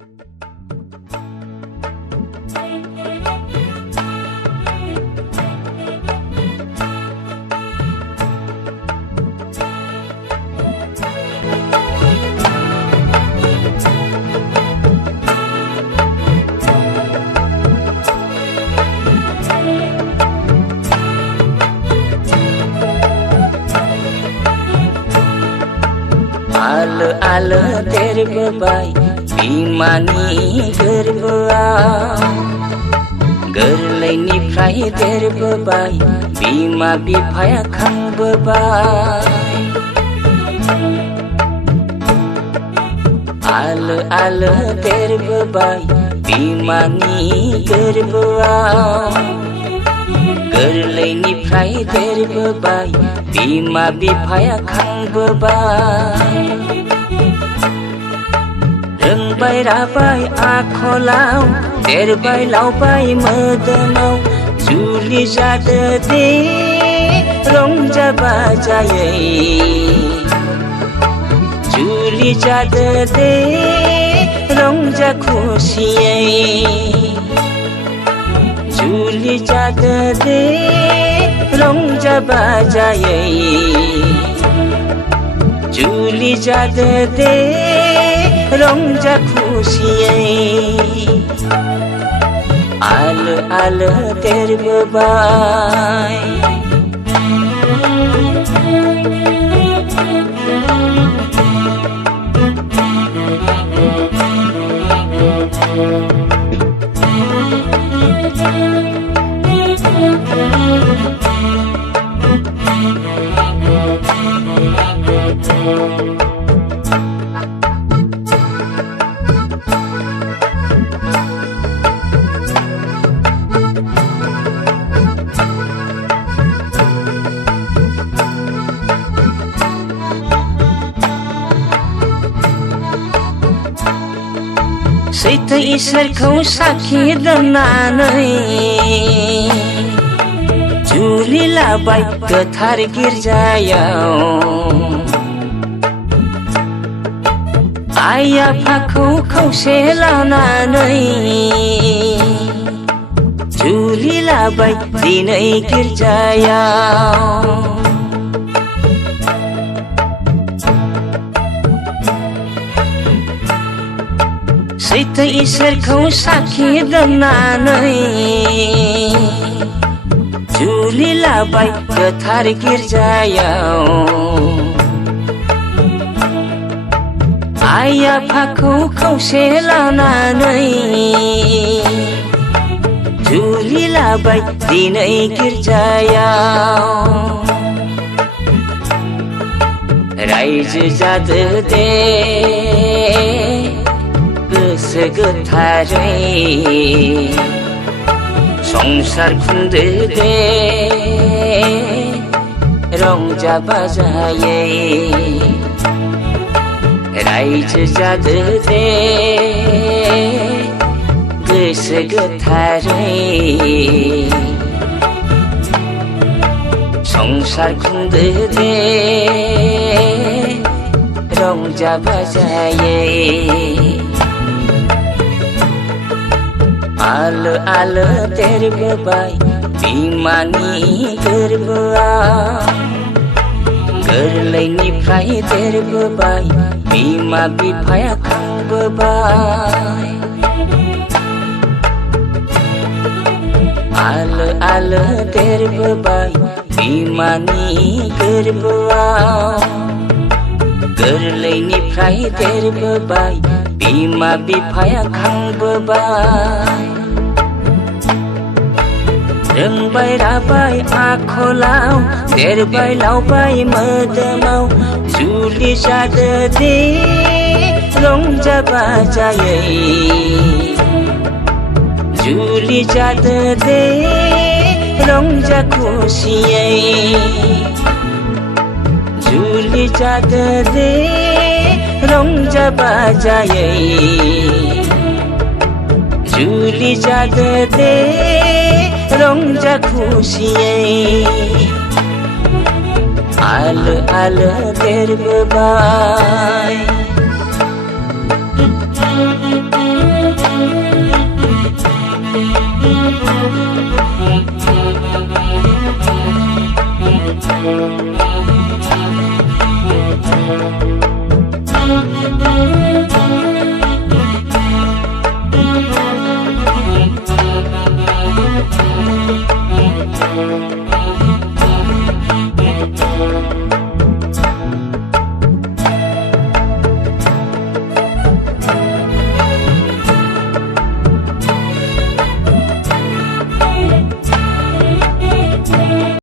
आलो आलो देरबोबाय बिमानि गोरबोआव गोरलैनिफ्राय देरबोबाय बिमा बिफाया खांबोबाय। आलो आलो देरबोबाय बिमानि गोरबोआव गोरलैनिफ्राय देरबोबाय बिमा बिफाया खांबोबाय। रोंबाय राबाय आखलाव देरबाय लावबाय मोदोमाव जुलि जादो दे रंजा बाजायै जुलि जादो दे रंजा खुसियै जुलि जादो दे रंजा बाजायै जुलि जादो दे रंजा खुसियै। आलो आलो देरबोबाय सैथो इसोरखौ साखि दोननानै जुलि लाबाय गोथार गिर्जायाव आइ आफाखौ खौसे लानानै जुलि लाबाय दिनै गिर्जायाव। सैथो इसोरखौ साखि दोननानै जुलि लाबाय गोथार गिर्जायाव आइ आफाखौ खौसे लानानै जुलि लाबाय दिनै गिर्जायाव। रायजो जादो दे गोसो गोथारै संसार खुंदो दे रंजा बाजायै रायजो जादो दे गोसो गोथारै संसार खुंदो दे रंजा बाजायै। आलो आलो देरबोबाय बिमानि गोरबोआव गोरलैनिफ्राय देरबोबाय बिमा बिफाया खांबोबाय। आलो आलो देरबोबाय बिमानि गोरबोआव गोरलैनिफ्राय देरबोबाय बिमा बिफाया खांबोबाय। रोंबाय राबाय आखलाव देरबाय लावबाय मोदोमाव जुलि जादो दे रंजा बाजायै जुलि जादो दे रंजा खुसियै जुलि जादो दे रंजा बाजायै जुलि जादो दे रंजा खुसियै। आलो आलो देरबोबाय